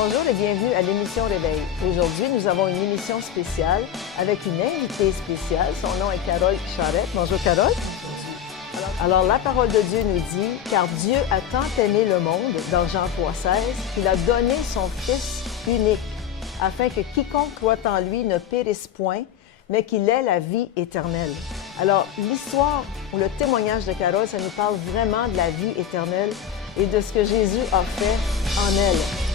Bonjour et bienvenue à l'émission Réveil. Aujourd'hui, nous avons une émission spéciale avec une invitée spéciale. Son nom est Carole Charette. Bonjour Carole. Alors, la parole de Dieu nous dit « Car Dieu a tant aimé le monde, dans Jean 3,16, qu'il a donné son Fils unique, afin que quiconque croit en lui ne périsse point, mais qu'il ait la vie éternelle. » Alors, l'histoire ou le témoignage de Carole, ça nous parle vraiment de la vie éternelle et de ce que Jésus a fait en elle.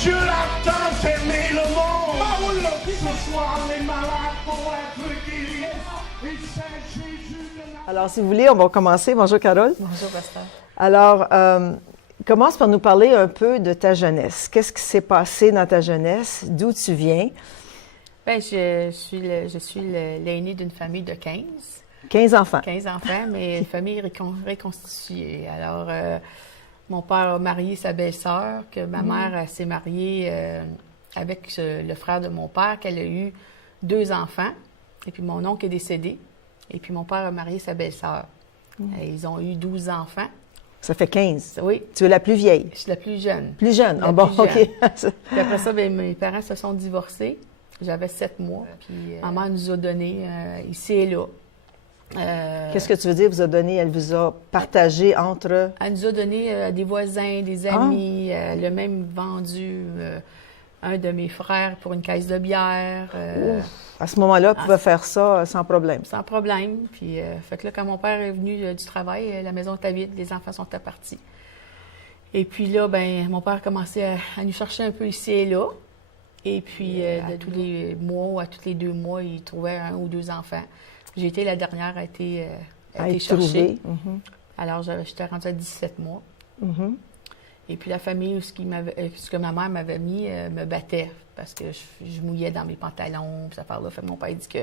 Dieu a tant aimé le monde. Ce soir, les malades vont être guéris. Il c'est Jésus de la... Alors, si vous voulez, on va commencer. Bonjour, Carole. Bonjour, pasteur. Alors, commence par nous parler un peu de ta jeunesse. Qu'est-ce qui s'est passé dans ta jeunesse? D'où tu viens? Bien, je suis l'aînée d'une famille de 15. 15 enfants. 15 enfants, mais une famille reconstituée. Alors, mon père a marié sa belle-sœur, que ma mère s'est mariée avec le frère de mon père, qu'elle a eu 2 enfants. Et puis, mon oncle est décédé. Et puis, mon père a marié sa belle-sœur. Ils ont eu 12 enfants. Ça fait 15. Oui. Tu es la plus vieille? Je suis la plus jeune. Plus jeune? La Ah bon, plus OK. jeune. Puis après ça, bien, mes parents se sont divorcés. J'avais 7 mois. Puis ma mère nous a donné ici et là. Qu'est-ce que tu veux dire, vous a donné? Elle vous a partagé entre... Elle nous a donné des voisins, des amis. Elle a même vendu un de mes frères pour une caisse de bière. À ce moment-là, elle pouvait faire ça sans problème. Sans problème. Puis, fait que là, quand mon père est venu du travail, la maison était vide, les enfants sont partis. Et puis là, ben, mon père a commencé à nous chercher un peu ici et là. Et puis, de tous les mois ou à tous les 2 mois, il trouvait 1 ou 2 enfants. J'ai été la dernière à été cherchée. Alors, j'étais rendue à 17 mois. Et puis, la famille, ce que ma mère m'avait mis, me battait parce que je mouillais dans mes pantalons, puis ça part là. Fait que mon père dit que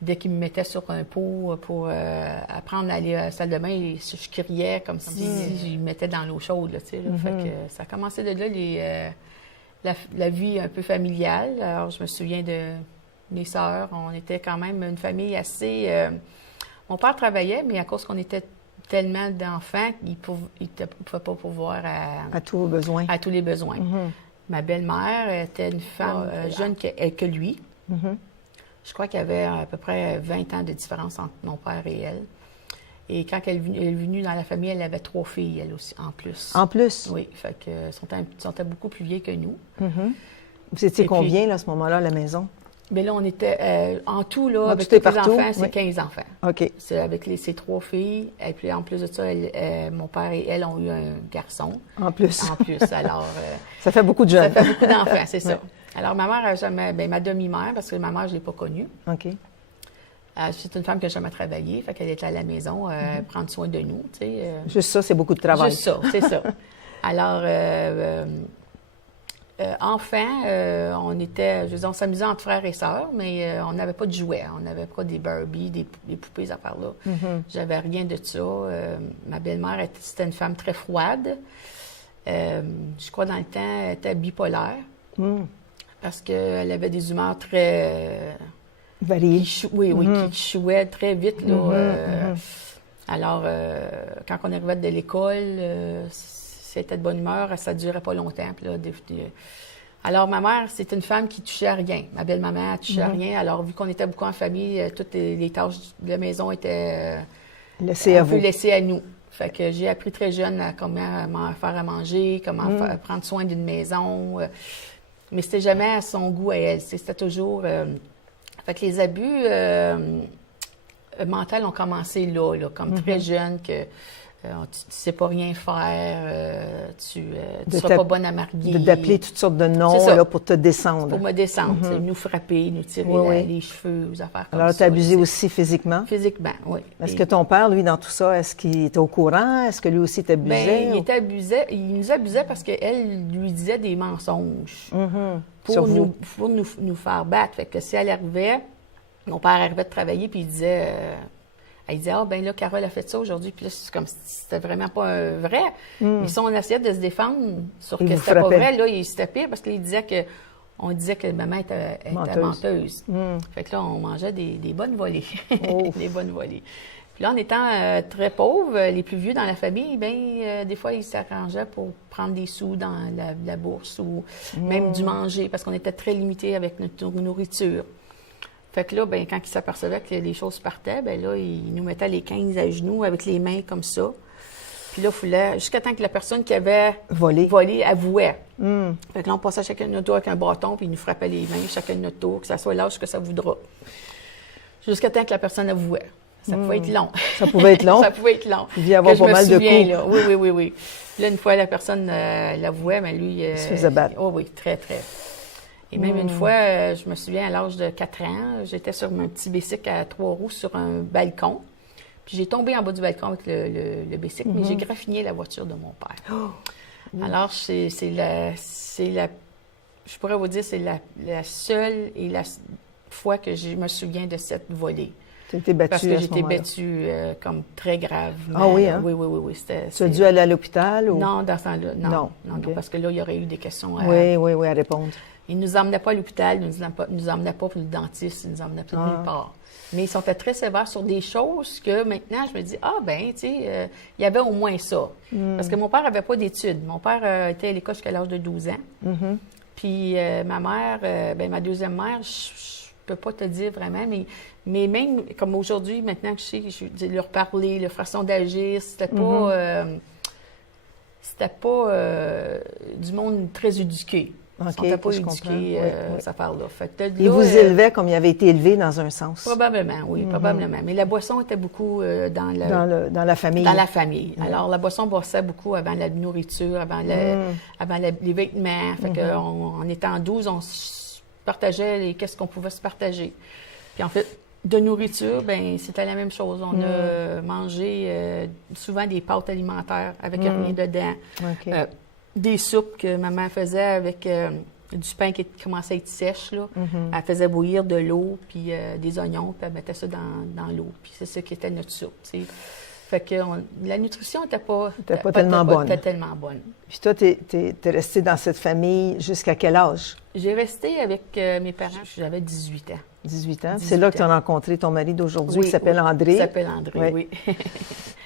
dès qu'il me mettait sur un pot pour apprendre à aller à la salle de bain, je criais comme si je me mettais dans l'eau chaude. Là, tu sais, là. Fait que ça a commencé de là, la vie un peu familiale. Alors, je me souviens de mes sœurs. On était quand même une famille assez... mon père travaillait, mais à cause qu'on était tellement d'enfants, il ne pouvait pas pourvoir À tous vos besoins. à tous les besoins. Ma belle-mère était une femme jeune que lui. Je crois qu'il y avait à peu près 20 ans de différence entre mon père et elle. Et quand elle est venue dans la famille, elle avait 3 filles, elle aussi, en plus. En plus? Oui, fait que sont beaucoup plus vieilles que nous. Vous étiez Et combien, puis- là, à ce moment-là, à la maison? Mais là, on était, en tout, là, Ah, avec tout est tous les partout, enfants, c'est oui. 15 enfants. OK. C'est avec ces 3 filles. Et puis, en plus de ça, mon père et elle ont eu un garçon. En plus. En plus, alors... Ça fait beaucoup de ça jeunes. fait beaucoup d'enfants, c'est ça. Ouais. Alors, ma mère a jamais... Bien, ma demi-mère, parce que ma mère, je ne l'ai pas connue. OK. C'est une femme qui n'a jamais travaillé, fait qu'elle était à la maison, prendre soin de nous, tu sais. Juste ça, c'est beaucoup de travail. Juste ça, c'est ça. Alors, enfant, on était, je veux dire, on s'amusait entre frères et sœurs, mais on n'avait pas de jouets. On n'avait pas des Barbie, des poupées à part là. J'avais rien de ça. Ma belle-mère, c'était une femme très froide. Je crois dans le temps, elle était bipolaire. Parce qu'elle avait des humeurs très... Varié. Oui, qui chouaient très vite. Là, alors, quand on arrivait de l'école, c'était de bonne humeur, ça ne durait pas longtemps. Puis là, alors, ma mère, c'est une femme qui touchait à rien. Ma belle-maman, elle touchait à rien. Alors, vu qu'on était beaucoup en famille, toutes les tâches de la maison étaient Laissez à vous. laissées à nous. Fait que j'ai appris très jeune comment faire à manger, comment prendre soin d'une maison. Mais c'était jamais à son goût à elle. C'était toujours... fait que les abus mentaux ont commencé là comme très jeune, que tu ne sais pas rien faire, tu ne seras pas bonne à marier. D'appeler toutes sortes de noms C'est ça. là, pour te descendre. Pour me descendre, tu sais, nous frapper, nous tirer Oui. les cheveux, les affaires comme Alors, ça. tu as abusé là, aussi physiquement? physiquement, oui. Est-ce Et- que ton père, lui, dans tout ça, est-ce qu'il était au courant? Est-ce que lui aussi t'abusait? Ben, il nous abusait parce qu'elle lui disait des mensonges Sur vous. pour nous faire battre. Fait que si elle arrivait, mon père arrivait de travailler, puis il disait, ah ben là, Carole a fait ça aujourd'hui, puis là, c'est comme si c'était vraiment pas vrai. Mais si on essayait de se défendre sur Il que vous c'était pas frappait. vrai, là, c'était pire parce qu'il disait que on disait que maman était menteuse. Fait que là, on mangeait des bonnes volées. Des bonnes volées. Puis là, en étant très pauvres, les plus vieux dans la famille, des fois, ils s'arrangeaient pour prendre des sous dans la bourse ou même du manger parce qu'on était très limités avec notre nourriture. Fait que là, quand ils s'apercevaient que les choses partaient, là, ils nous mettaient les 15 à genoux avec les mains comme ça. Puis là, il fallait, jusqu'à temps que la personne qui avait volé avouait. Fait que là, on passait chacun de notre tour avec un bâton, puis ils nous frappaient les mains, chacun de notre tour, que ça soit l'âge que ça voudra. Jusqu'à temps que la personne avouait. Ça pouvait être long. Ça pouvait être long? Ça pouvait être long. Il devait y avoir pas mal de coups. Là. Oui. Puis là, une fois, la personne l'avouait, mais lui... il se faisait battre. Oh oui, très, très. Et même une fois, je me souviens, à l'âge de 4 ans, j'étais sur un petit bicycle à 3 roues sur un balcon. Puis j'ai tombé en bas du balcon avec le bicycle, mais j'ai graffiné la voiture de mon père. Alors, c'est la... Je pourrais vous dire, c'est la seule et la fois que je me souviens de cette volée. Tu étais battue parce que j'étais battue comme très grave. Ah oui, hein? Oui. Tu as dû aller à l'hôpital? Ou... Non, dans ce temps-là, non. Okay. Parce que là, il y aurait eu des questions à... Oui, à répondre. Ils ne nous emmenaient pas à l'hôpital, ils ne nous emmenaient pas pour le dentiste, ils ne nous emmenaient pas nulle part. Mais ils sont fait très sévères sur des choses que maintenant, je me dis, il y avait au moins ça. Parce que mon père n'avait pas d'études. Mon père était à l'école jusqu'à l'âge de 12 ans. Puis ma mère, ma deuxième mère, je peux pas te dire vraiment, mais même comme aujourd'hui, maintenant que je sais, leur parler, leur façon d'agir, c'était pas du monde très éduqué. Okay, on n'était pas éduqués cette affaire-là. Ils vous élevaient comme ils avaient été élevés dans un sens. Probablement, oui, probablement. Mais la boisson était beaucoup dans la famille. Dans la famille. Alors, la boisson bossait beaucoup avant la nourriture, avant les vêtements. Fait qu'en étant 12, on partageait qu'est-ce qu'on pouvait se partager. Puis en fait, de nourriture, c'était la même chose. On a mangé souvent des pâtes alimentaires avec rien dedans. Okay. Des soupes que maman faisait avec du pain qui commençait à être sèche. Là. Elle faisait bouillir de l'eau, puis des oignons, puis elle mettait ça dans l'eau. Puis c'est ça qui était notre soupe. T'sais. Fait que la nutrition n'était pas tellement bonne. Puis toi, tu es restée dans cette famille jusqu'à quel âge? J'ai resté avec mes parents, j'avais 18 ans. 18 ans. C'est là que tu as rencontré ton mari d'aujourd'hui, qui s'appelle André. Qui s'appelle André, oui.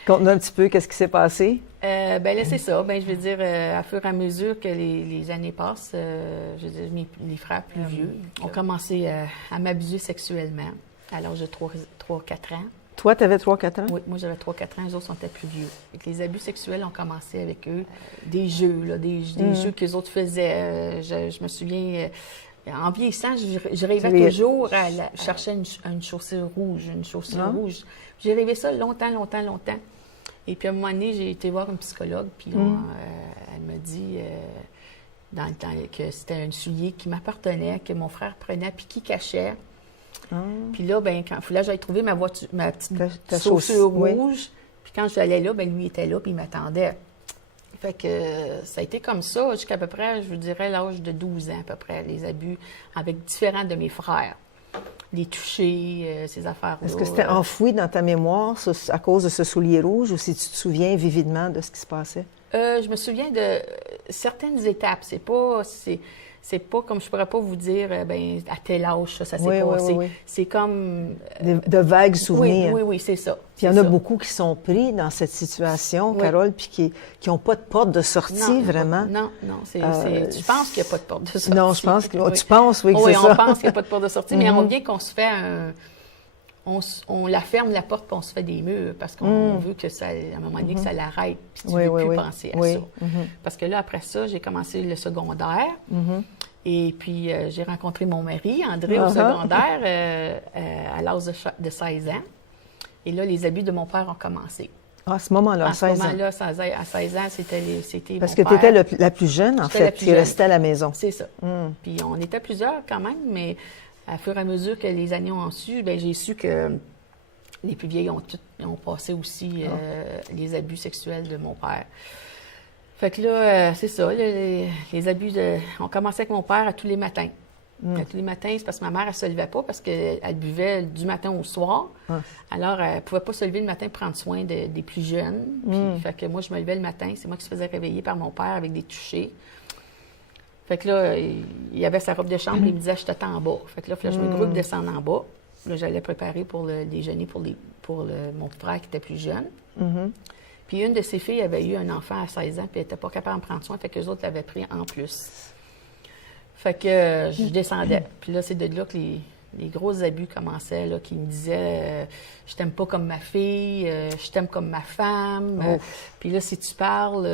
Conte-nous un petit peu, qu'est-ce qui s'est passé? Là, c'est ça. Je veux dire, à fur et à mesure que les années passent, je veux dire, les frères plus vieux ont commencé à m'abuser sexuellement à l'âge de 3-4 ans. Toi, tu avais 3-4 ans? Oui, moi, j'avais 3-4 ans. Les autres étaient plus vieux. Et les abus sexuels ont commencé avec eux. Des jeux, là, des jeux que les autres faisaient. Je me souviens... En vieillissant, je rêvais toujours à chercher une chaussure rouge, rouge. J'ai rêvé ça longtemps. Et puis, à un moment donné, j'ai été voir une psychologue, puis elle m'a dit dans le temps que c'était un soulier qui m'appartenait, que mon frère prenait, puis qui cachait. Puis là, quand il fallait que j'aille trouver ma petite chaussure rouge, puis quand j'allais là, lui était là, puis il m'attendait. Fait que ça a été comme ça jusqu'à peu près, je vous dirais, l'âge de 12 ans à peu près, les abus avec différents de mes frères. Les toucher, ces affaires-là. Est-ce que c'était enfoui dans ta mémoire à cause de ce soulier rouge ou si tu te souviens vividement de ce qui se passait? Je me souviens de certaines étapes. C'est pas comme je pourrais pas vous dire, à tel âge, ça s'est passé. Oui. C'est comme... De vagues souvenirs. Oui, c'est ça. Puis il y en a beaucoup qui sont pris dans cette situation, Carole, puis qui n'ont pas de porte de sortie, vraiment. Non. Tu penses qu'il n'y a pas de porte de sortie. Non, je pense que... Tu penses, oui, que c'est ça. Oui, on pense qu'il n'y a pas de porte de sortie, mais on vient qu'on se fait on la ferme, la porte, puis on se fait des murs, parce qu'on veut que ça, à un moment donné, que ça l'arrête, puis tu ne veux plus penser à ça. Parce que là, après ça, j'ai commencé le secondaire, et puis j'ai rencontré mon mari, André, au secondaire, à l'âge de 16 ans. Et là, les abus de mon père ont commencé. À ce moment-là, à 16 ans? À ce moment-là, à 16 ans, c'était parce que tu étais la plus jeune, en fait, qui restait à la maison. C'est ça. Puis on était plusieurs quand même, mais... À fur et à mesure que les années ont su, j'ai su que les plus vieilles ont passé aussi les abus sexuels de mon père. Fait que là, c'est ça, les abus on commençait avec mon père à tous les matins. À tous les matins, c'est parce que ma mère, elle se levait pas parce qu'elle buvait du matin au soir. Alors, elle pouvait pas se lever le matin pour prendre soin des plus jeunes. Puis, fait que moi, je me levais le matin. C'est moi qui se faisais réveiller par mon père avec des touchés. Fait que là, il avait sa robe de chambre, il me disait, je t'attends en bas. Fait que là, je me groupe descendre en bas. Là, j'allais préparer pour le déjeuner pour mon frère qui était plus jeune. Puis une de ses filles avait eu un enfant à 16 ans, puis elle n'était pas capable d'en prendre soin, fait qu'eux autres l'avaient pris en plus. Fait que je descendais. Puis là, c'est de là que les gros abus commençaient, là, qui me disaient je t'aime pas comme ma fille, je t'aime comme ma femme. Puis là, si tu parles,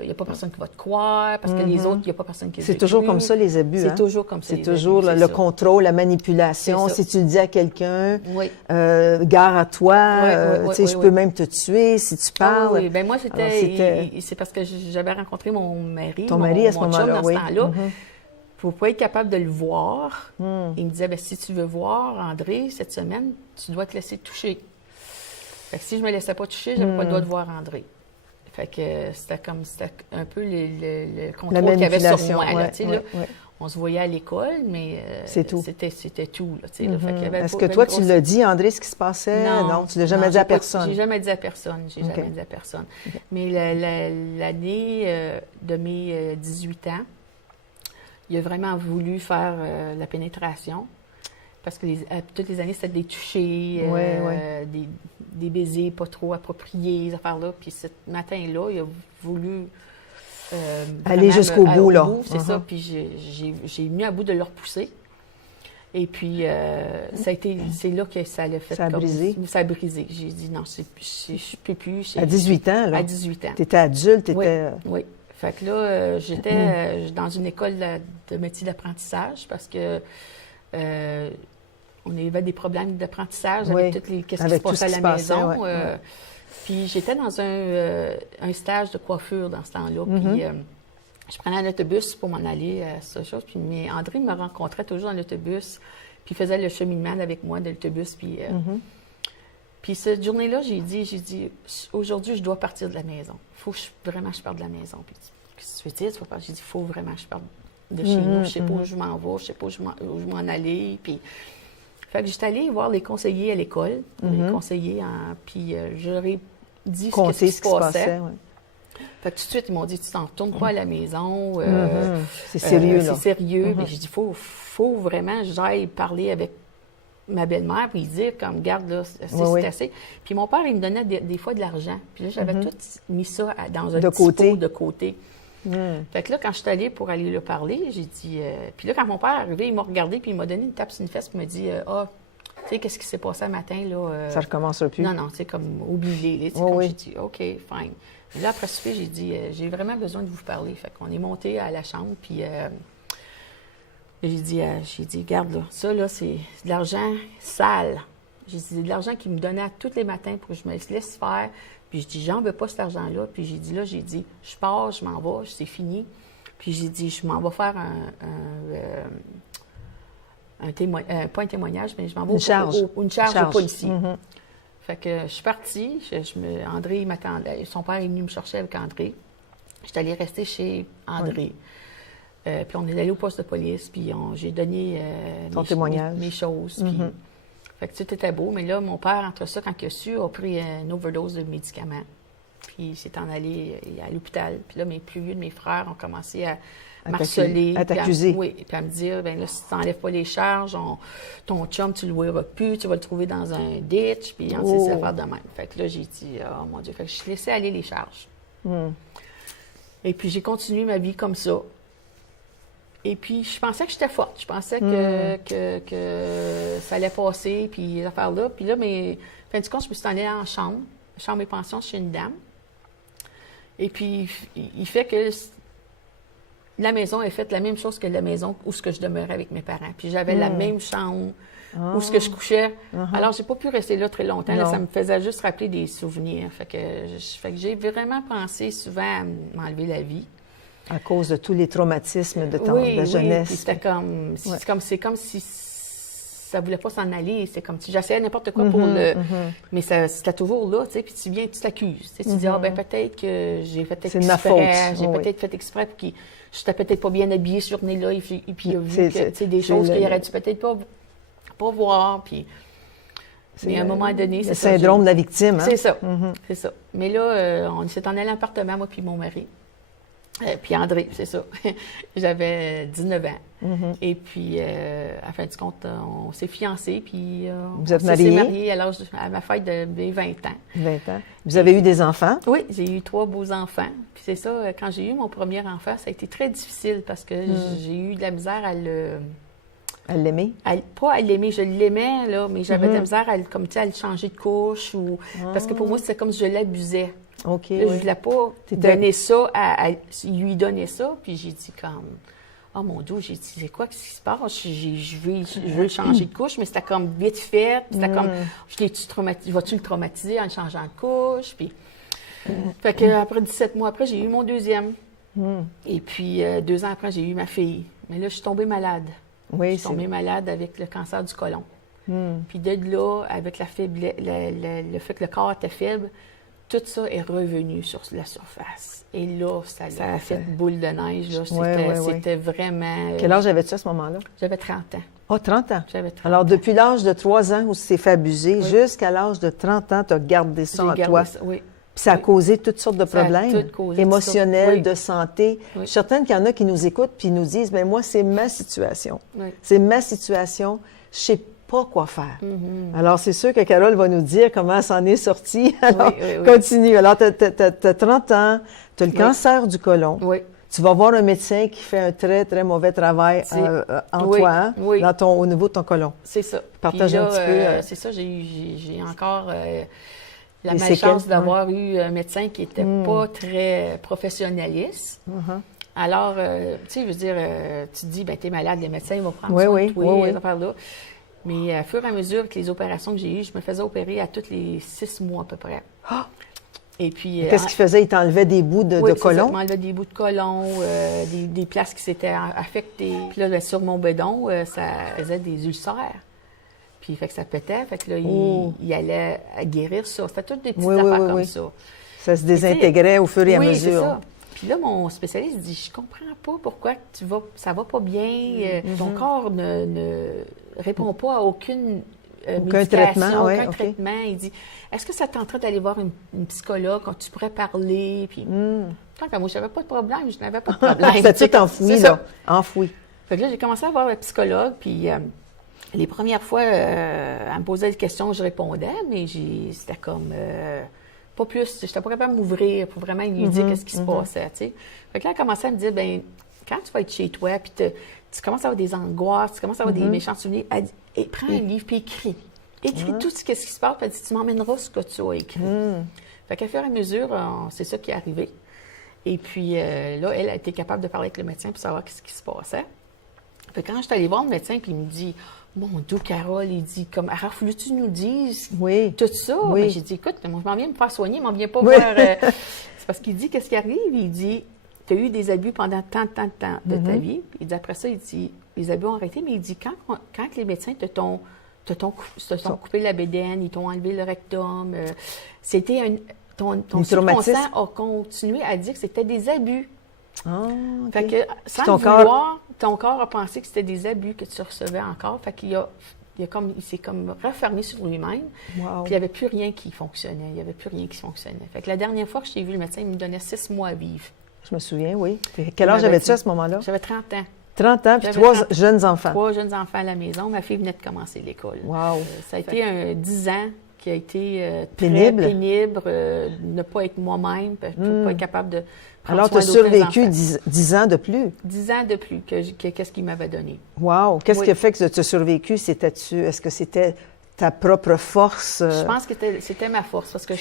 il n'y a pas personne qui va te croire, parce que les autres, il n'y a pas personne qui les C'est toujours comme ça, les abus. C'est toujours comme ça. C'est toujours le contrôle, la manipulation. Si tu le dis à quelqu'un, gare à toi, je peux même te tuer si tu parles. Oui, bien moi, c'est parce que j'avais rencontré mon mari. Ton mari à ce moment-là, dans ce temps-là. Pour pas être capable de le voir, il me disait, si tu veux voir André cette semaine, tu dois te laisser toucher. Fait que si je me laissais pas toucher, je n'avais pas le droit de voir André. Fait que c'était un peu le contrôle qu'il y avait sur moi. On se voyait à l'école, mais c'était tout. Est-ce que toi, tu l'as dit, André, ce qui se passait? Non, tu ne l'as jamais dit à personne? J'ai jamais dit à personne. Mais l'année de mes 18 ans, il a vraiment voulu faire la pénétration, parce que toutes les années, c'était des touchés, des baisers pas trop appropriés, ces affaires-là. Puis ce matin-là, il a voulu aller jusqu'au bout, là. C'est ça, puis j'ai mis à bout de le repousser. Et puis, c'est là que ça l'a fait. Ça a brisé? Ça a brisé. J'ai dit, non, je ne peux plus. À 18 ans, là? À 18 ans. Tu étais adulte, tu étais... Oui. Fait que là, j'étais dans une école de métier d'apprentissage parce que on avait des problèmes d'apprentissage avec toutes les qu'est-ce qui se passait à la maison. Puis j'étais dans un stage de coiffure dans ce temps-là. Puis je prenais un autobus pour m'en aller à cette chose. Puis André me rencontrait toujours dans l'autobus. Puis il faisait le cheminement avec moi de l'autobus. Puis cette journée-là, j'ai dit, aujourd'hui, je dois partir de la maison. Il faut que vraiment je parte de la maison. Puis, qu'est-ce que tu veux dire? J'ai dit, il faut vraiment que je parte de chez nous. Je ne sais pas où je m'en vais, je ne sais pas où je m'en allais. Puis, fait que j'étais allée voir les conseillers à l'école, les conseillers, puis je leur ai dit ce qui se passait. Fait que tout de suite, ils m'ont dit, tu t'en retournes pas à la maison. C'est sérieux, là. C'est sérieux. Puis j'ai dit, faut vraiment que j'aille parler avec ma belle-mère, puis dire, comme, garde, là, c'est assez. Puis mon père, il me donnait des fois de l'argent. Puis là, j'avais tout mis ça dans un petit pot de côté. Fait que là, quand je suis allée pour aller lui parler, j'ai dit... puis là, quand mon père est arrivé, il m'a regardé, puis il m'a donné une tape sur une fesse, puis il m'a dit, tu sais, qu'est-ce qui s'est passé un matin, là? Ça recommence plus. Non, c'est comme oublié. J'ai dit, OK, fine. Et là, après ce j'ai dit, j'ai vraiment besoin de vous parler. Fait qu'on est monté à la chambre, puis... j'ai dit, regarde, là, ça, là, c'est de l'argent sale. J'ai dit, c'est de l'argent qu'il me donnait tous les matins pour que je me laisse faire. Puis je dis, j'en veux pas cet argent-là. Puis j'ai dit, je pars, je m'en vais, c'est fini. Puis j'ai dit, je m'en vais faire pas un témoignage, mais je m'en vais une charge au policier. Fait que je suis partie. André, il m'attendait. Son père est venu me chercher avec André. J'étais allée rester chez André. Puis on est allé au poste de police, puis j'ai donné mes choses. Puis, fait que tout était beau. Mais là, mon père, entre ça, quand il a su, a pris une overdose de médicaments. Puis il s'est en allé à l'hôpital. Puis là, mes plus vieux de mes frères ont commencé à m'harceler. À t'accuser. Oui, puis à me dire, bien là, si tu n'enlèves pas les charges, ton chum, tu ne le verras plus, tu vas le trouver dans un ditch, puis on sait ça faire de même. Fait que là, j'ai dit, oh mon Dieu. Fait que je laissais aller les charges. Et puis j'ai continué ma vie comme ça. Et puis, je pensais que j'étais forte. Je pensais que ça allait passer, puis les affaires-là. Puis là, fin du compte, je me suis en allée en chambre et pension chez une dame. Et puis, il fait que la maison est faite la même chose que la maison où je demeurais avec mes parents. Puis j'avais la même chambre où je couchais. Alors, j'ai pas pu rester là très longtemps. Là, ça me faisait juste rappeler des souvenirs. Fait que j'ai vraiment pensé souvent à m'enlever la vie. À cause de tous les traumatismes de ta jeunesse. Oui, c'est comme si ça voulait pas s'en aller. C'est comme si j'essayais n'importe quoi pour le... Mais c'était toujours là, tu sais, puis tu viens, tu t'accuses. Tu dis, peut-être que j'ai fait exprès. C'est de ma faute. J'ai peut-être fait exprès pour qu'il... Je n'étais peut-être pas bien habillée ce journée-là, et puis il a vu que, tu sais, des choses qu'il aurait dû peut-être pas voir, puis... Mais à un moment donné, c'est ça. Le syndrome de la victime, hein? C'est ça, c'est ça. Mais là, on s'est en allé à l'appartement, moi puis mon mari. Puis André, c'est ça. J'avais 19 ans. Et puis, à fin du compte, on s'est fiancés, puis vous êtes on mariés? s'est mariés à ma fête de mes 20 ans. 20 ans. Vous avez eu des enfants? Oui, j'ai eu 3 beaux enfants. Puis c'est ça, quand j'ai eu mon premier enfant, ça a été très difficile parce que j'ai eu de la misère À l'aimer? pas à l'aimer, je l'aimais, là, mais j'avais de la misère à, comme, tu sais, à le changer de couche. Parce que pour moi, c'était comme si je l'abusais. OK, Là, oui. je voulais pas donner ça, lui donner ça. Puis j'ai dit comme, oh mon Dieu, j'ai dit, c'est quoi qui se passe? Je veux le changer de couche, mais c'était comme vite fait. Puis c'était comme, vas-tu le traumatiser en le changeant de couche? Puis, fait que après 17 mois après, j'ai eu mon deuxième. Et puis 2 ans après, j'ai eu ma fille. Mais là, je suis tombée malade. Oui, Je suis tombée malade avec le cancer du côlon. Puis de là, avec le fait que le corps était faible, tout ça est revenu sur la surface. Et là, ça a fait boule de neige. Là. C'était vraiment... Quel âge avais-tu à ce moment-là? J'avais 30 ans. Oh, 30 ans. J'avais 30 Alors, ans. depuis l'âge de 3 ans où tu t'es fait abuser, jusqu'à l'âge de 30 ans, tu as gardé ça en J'ai gardé toi. ça, oui. Puis ça a causé toutes sortes de Ça a problèmes tout causé, émotionnels, tout ça. Oui. de santé. Oui. Je suis certaine qu'il y en a qui nous écoutent puis nous disent, bien moi, c'est ma situation. Oui. C'est ma situation. Je sais pas quoi faire. Alors, c'est sûr que Carole va nous dire comment elle s'en est sortie. Alors, oui. continue. Alors, tu as 30 ans, tu as le cancer du côlon. Oui. Tu vas voir un médecin qui fait un très, très mauvais travail en Oui, toi, hein, oui. au niveau de ton côlon. C'est ça. Partage Puis là, un petit peu, c'est ça, j'ai encore la les malchance séquelles, d'avoir eu un médecin qui n'était pas très professionnaliste. Alors, tu sais, je veux dire, tu te dis, ben t'es malade, le médecin va prendre soin de toi, ces affaires-là. Mais à fur et à mesure que les opérations que j'ai eues, je me faisais opérer à tous les 6 mois à peu près. Et puis... Qu'est-ce qu'il faisait? Il t'enlevait des bouts de côlon? Il m'enlevait des bouts de côlon, des places qui s'étaient affectées. Puis là, sur mon bédon, ça faisait des ulcères. Puis, fait que ça pétait. Fait que là, il allait guérir ça. C'était toutes des petites affaires comme ça. Ça se désintégrait au fur et à mesure. Oui, c'est ça. Puis là, mon spécialiste dit, je comprends pas pourquoi ça va pas bien. Ton corps ne répond pas à aucun traitement. Aucun traitement. Il dit, est-ce que ça tenterait d'aller voir une psychologue quand tu pourrais parler? Puis, quand moi, je n'avais pas de problème, je n'avais pas de problème. C'était tout enfoui, là. Enfoui. Fait que là, j'ai commencé à voir un psychologue, puis les premières fois, elle me posait des questions, je répondais, mais c'était comme... pas plus, je n'étais pas capable de m'ouvrir pour vraiment lui dire qu'est-ce qui se passait, tu sais. Fait que là, elle commençait à me dire, ben quand tu vas être chez toi, puis tu commences à avoir des angoisses, tu commences à avoir des méchants souvenirs, elle dit, prends un livre, puis écris. Écris tout ce qui se passe, puis elle dit, tu m'emmèneras ce que tu as écrit. Fait qu'à fur et à mesure, c'est ça qui est arrivé. Et puis là, elle a été capable de parler avec le médecin pour savoir ce qui se passait. Fait que quand je suis allée voir le médecin, puis il me dit, mon Dieu, Carole, il dit, comme, alors, voulais-tu nous dises tout ça? Oui. Ben, j'ai dit, écoute, moi, je m'en viens me faire soigner, je m'en viens pas voir. C'est parce qu'il dit, qu'est-ce qui arrive? Il dit, tu as eu des abus pendant tant de ta vie. Il dit, après ça, il dit, les abus ont arrêté, mais il dit, quand les médecins te sont coupé la bédaine, ils t'ont enlevé le rectum, c'était ton subconscient a continué à dire que c'était des abus. Fait que, sans le vouloir, ton corps a pensé que c'était des abus que tu recevais encore. Fait qu'il il s'est comme refermé sur lui-même. Puis il n'y avait plus rien qui fonctionnait. Fait que la dernière fois que j'ai vu le médecin, il me donnait 6 mois à vivre. Je me souviens, oui. Quel âge avais-tu à ce moment-là? J'avais 30 ans. 30 ans, puis 3 jeunes enfants. 3 jeunes enfants à la maison. Ma fille venait de commencer l'école. Wow. Ça a été 10 ans qui a été pénible. Très pénible, ne pas être moi-même, ne pas être capable de prendre Alors, tu as survécu 10 ans de plus. 10 ans de plus qu'est-ce qu'il m'avait donné. Wow! Qu'est-ce qui a fait que tu as survécu? Est-ce que c'était ta propre force? Je pense que c'était ma force. Parce que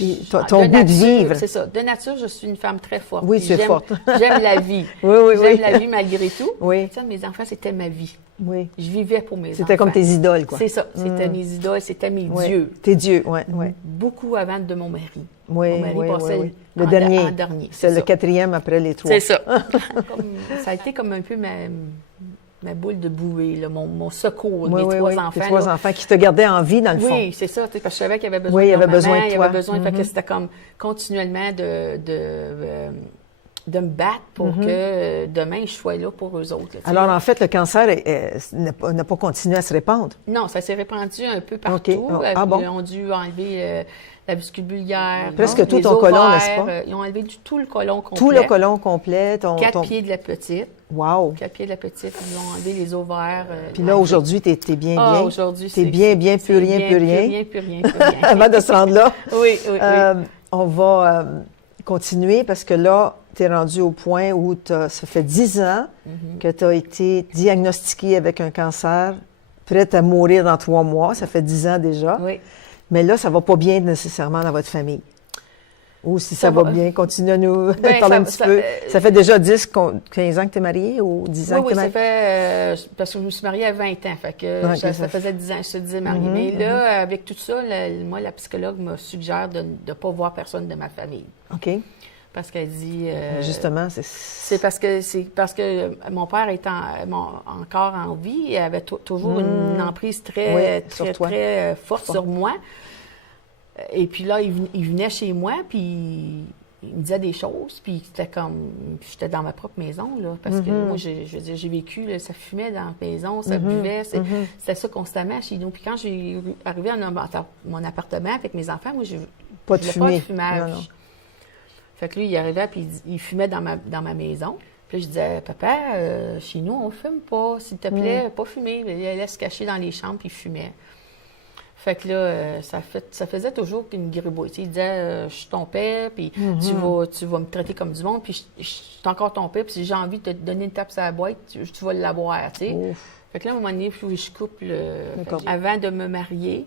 ton goût de vivre. C'est ça. De nature, je suis une femme très forte. Oui, tu es forte. J'aime la vie. J'aime la vie malgré tout. Oui. Ça, mes enfants, c'était ma vie. Oui. Je vivais pour mes enfants. C'était comme tes idoles, quoi. C'est ça. C'était mes idoles, c'était mes dieux. Tes dieux, oui. Beaucoup avant de mon mari. Oui, mon mari passait le dernier. C'est le 4e après les 3. C'est ça. Ça a été comme un peu ma boule de bouée, là, mon secours, mes 3 enfants. Tes 3 enfants qui te gardaient en vie, dans le fond. Oui, c'est ça. Parce que je savais qu'il y avait besoin de leur maman, besoin de toi. Il y avait besoin, fait que c'était comme continuellement de me battre pour que demain, je sois là pour eux autres. Là, alors, en fait, le cancer n'a pas continué à se répandre? Non, ça s'est répandu un peu partout. Okay. Bon? Ils ont dû enlever la vestibulaire. Presque tout les ton côlon, ovaires, n'est-ce pas? Ils ont enlevé tout le côlon complet. Tout le côlon complet. 4 pieds de la petite. Wow! 4 pieds de la petite. Ils ont enlevé les ovaires. Puis là, aujourd'hui, t'es bien, bien. Ah, aujourd'hui, t'es bien, plus rien, plus rien. Plus rien. Avant de se rendre là. Oui. On va continuer parce que là, tu es rendu au point où ça fait 10 ans que tu as été diagnostiqué avec un cancer, prête à mourir dans 3 mois. Ça fait 10 ans déjà. Oui. Mais là, ça ne va pas bien nécessairement dans votre famille. Ou si ça va bien, continue à nous parler un petit peu. Ça fait déjà 15 ans que tu es mariée ou 10 ans que tu es mariée? Oui, ça fait... parce que je me suis mariée à 20 ans, fait que ça faisait 10 ans que je te disais mariée. Mais là, avec tout ça, moi, la psychologue me suggère de ne pas voir personne de ma famille. OK. Parce qu'elle dit... justement, c'est parce que mon père étant encore en vie, il avait toujours une emprise très forte sur moi. Et puis là, il venait chez moi, puis il me disait des choses, puis c'était comme... J'étais dans ma propre maison, là, parce que moi, j'ai vécu, là, ça fumait dans la maison, ça buvait, c'était ça constamment chez nous. Puis quand j'ai arrivé à mon appartement avec mes enfants, moi, je pas de fumage. Non. Fait que lui, il arrivait, puis il fumait dans ma maison. Puis je disais, papa, chez nous, on fume pas, s'il te plaît, pas fumer. Il allait se cacher dans les chambres, puis il fumait. Fait que là, ça faisait toujours une gribouille. Il disait, je suis ton père, puis tu vas me traiter comme du monde, puis je suis encore ton père, puis si j'ai envie de te donner une tape sur la boîte, tu vas l'avoir, tu sais. Fait que là, à un moment donné, je coupe avant de me marier,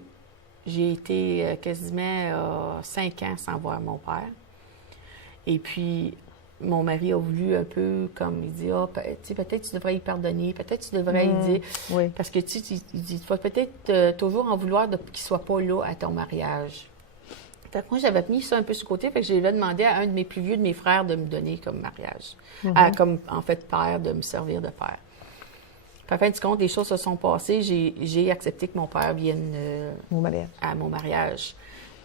j'ai été quasiment 5 ans sans voir mon père. Et puis, mon mari a voulu un peu, comme, il dit, peut-être tu devrais y pardonner, peut-être tu devrais y dire. Oui. Parce que, tu vas peut-être toujours en vouloir qu'il ne soit pas là à ton mariage. Fait que moi, j'avais mis ça un peu sur le côté, fait que j'ai demandé à un de mes plus vieux de mes frères de me donner comme mariage. Comme, en fait, père, de me servir de père. Puis, à la fin du compte, les choses se sont passées. J'ai accepté que mon père vienne à mon mariage.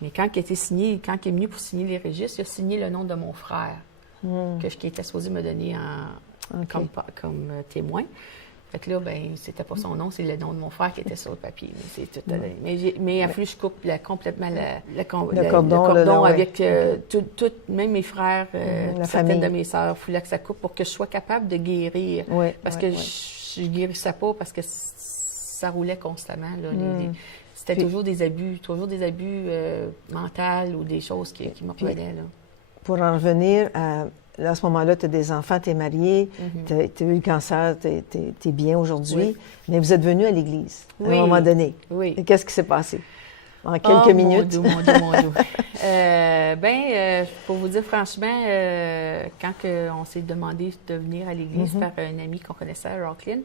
Mais quand il est venu pour signer les registres, il a signé le nom de mon frère. Qui était supposé me donner comme témoin. Fait que là, c'était pas son nom, c'est le nom de mon frère qui était sur le papier. Mais, c'est tout, mais il a fallu que je coupe complètement le cordon avec même mes frères, certaines de mes sœurs. Il fallait que ça coupe pour que je sois capable de guérir. Parce que je ne guérissais pas parce que ça roulait constamment. Là, c'était toujours des abus mentaux ou des choses qui me prenaient. Pour en revenir, à ce moment-là, tu as des enfants, tu es mariée, tu as eu le cancer, tu es bien aujourd'hui, mais vous êtes venu à l'église à un moment donné. Oui. Et qu'est-ce qui s'est passé? En quelques minutes. Mon Dieu. Pour vous dire franchement, quand on s'est demandé de venir à l'église par un ami qu'on connaissait à Rocklin,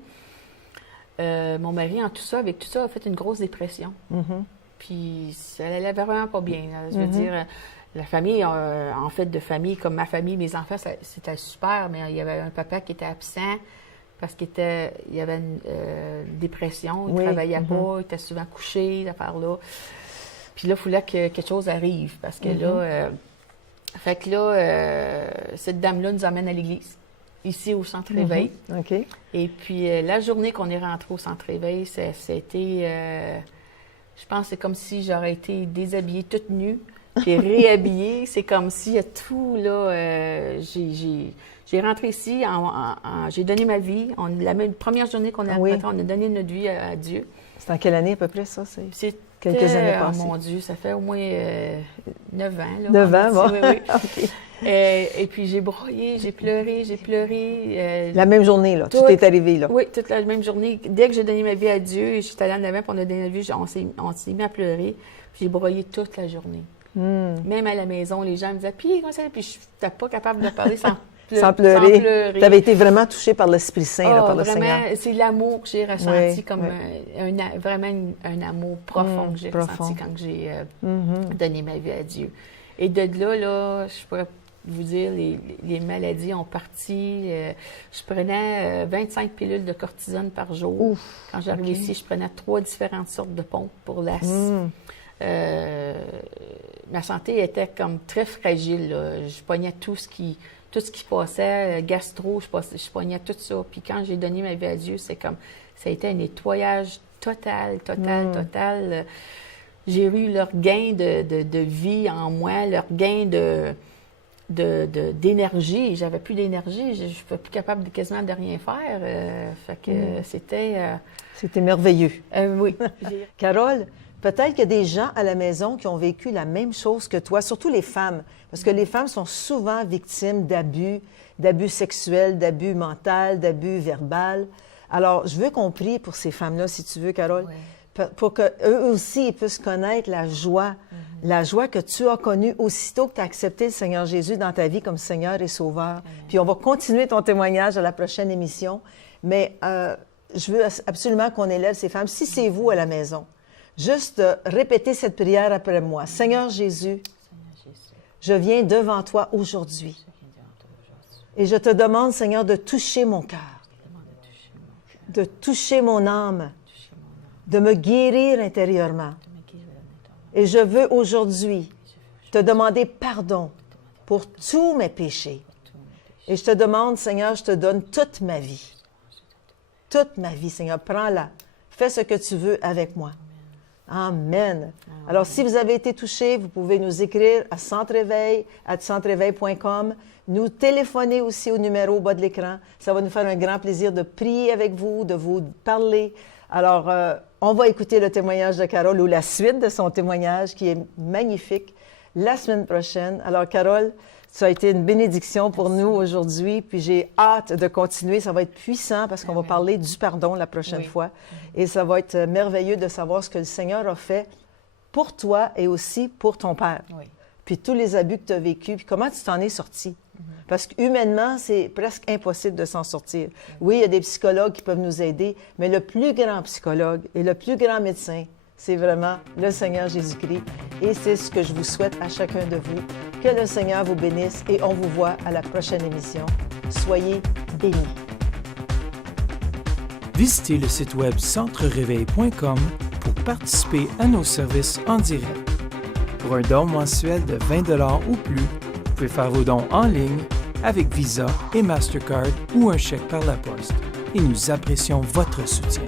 mon mari, avec tout ça, a fait une grosse dépression. Puis ça allait vraiment pas bien. Là. Je veux dire... La famille, en fait, de famille, comme ma famille, mes enfants, c'était super, mais il y avait un papa qui était absent parce qu'il y avait une dépression, il ne travaillait pas, il était souvent couché, l'affaire-là. Puis là, il fallait que quelque chose arrive parce que cette dame-là nous amène à l'église, ici au Centre Réveil. Et puis, la journée qu'on est rentré au Centre Réveil, c'était, je pense, c'est comme si j'aurais été déshabillée toute nue. J'ai réhabillé, c'est comme si tout, là, j'ai rentré ici, j'ai donné ma vie. La première journée qu'on est rentré, on a donné notre vie à Dieu. C'est en quelle année à peu près, ça? C'était quelques années passées. Oh mon Dieu, ça fait au moins 9 ans. Là, 9 ans, bon. Oui. OK. Et puis j'ai broyé, j'ai pleuré. La même journée, là, tout est arrivé, là. Oui, toute la même journée. Dès que j'ai donné ma vie à Dieu, j'étais allée en avant, puis on a donné notre vie, on s'est mis à pleurer. Puis j'ai broyé toute la journée. Même à la maison, les gens me disaient, puis comment ça? Puis je n'étais pas capable de parler sans pleurer. Tu avais été vraiment touchée par l'Esprit Saint, par le vraiment, Seigneur. C'est l'amour que j'ai ressenti, vraiment un amour profond que j'ai ressenti quand j'ai donné ma vie à Dieu. Et de là, je pourrais vous dire, les maladies ont parti. Je prenais 25 pilules de cortisone par jour. Quand j'arrivais ici, je prenais 3 différentes sortes de pompes pour l'asthme. Ma santé était comme très fragile. Là. Je pognais tout ce qui passait, gastro, je pognais tout ça. Puis quand j'ai donné ma vie à Dieu, ça a été un nettoyage total. j'ai eu leur gain de vie en moi, leur gain d'énergie. J'avais plus d'énergie, je n'étais plus capable quasiment de rien faire. Fait que c'était... C'était merveilleux. Oui. Carole, peut-être qu'il y a des gens à la maison qui ont vécu la même chose que toi, surtout les femmes, parce que les femmes sont souvent victimes d'abus sexuels, d'abus mentaux, d'abus verbal. Alors, je veux qu'on prie pour ces femmes-là, si tu veux, Carole, pour qu'eux aussi ils puissent connaître la joie que tu as connue aussitôt que tu as accepté le Seigneur Jésus dans ta vie comme Seigneur et Sauveur. Puis on va continuer ton témoignage à la prochaine émission, mais je veux absolument qu'on élève ces femmes. Si c'est vous à la maison, juste répétez cette prière après moi. Seigneur Jésus, je viens devant toi aujourd'hui. Et je te demande, Seigneur, de toucher mon cœur, de toucher mon âme, de me guérir intérieurement. Et je veux aujourd'hui te demander pardon pour tous mes péchés. Et je te demande, Seigneur, je te donne toute ma vie. Toute ma vie, Seigneur, prends-la. Fais ce que tu veux avec moi. Amen. Alors, si vous avez été touché, vous pouvez nous écrire à centreveil@centreveil.com, nous téléphoner aussi au numéro au bas de l'écran. Ça va nous faire un grand plaisir de prier avec vous, de vous parler. Alors, on va écouter le témoignage de Carole ou la suite de son témoignage qui est magnifique la semaine prochaine. Alors, Carole, ça a été une bénédiction pour nous aujourd'hui, puis j'ai hâte de continuer. Ça va être puissant parce qu'on va parler du pardon la prochaine fois. Et ça va être merveilleux de savoir ce que le Seigneur a fait pour toi et aussi pour ton père. Puis tous les abus que tu as vécus, puis comment tu t'en es sorti. Parce qu'humainement, c'est presque impossible de s'en sortir. Oui, il y a des psychologues qui peuvent nous aider, mais le plus grand psychologue et le plus grand médecin, c'est vraiment le Seigneur Jésus-Christ. Et c'est ce que je vous souhaite à chacun de vous. Que le Seigneur vous bénisse et on vous voit à la prochaine émission. Soyez bénis. Visitez le site web centrereveil.com pour participer à nos services en direct. Pour un don mensuel de 20 $ ou plus, vous pouvez faire vos dons en ligne avec Visa et Mastercard ou un chèque par la poste. Et nous apprécions votre soutien.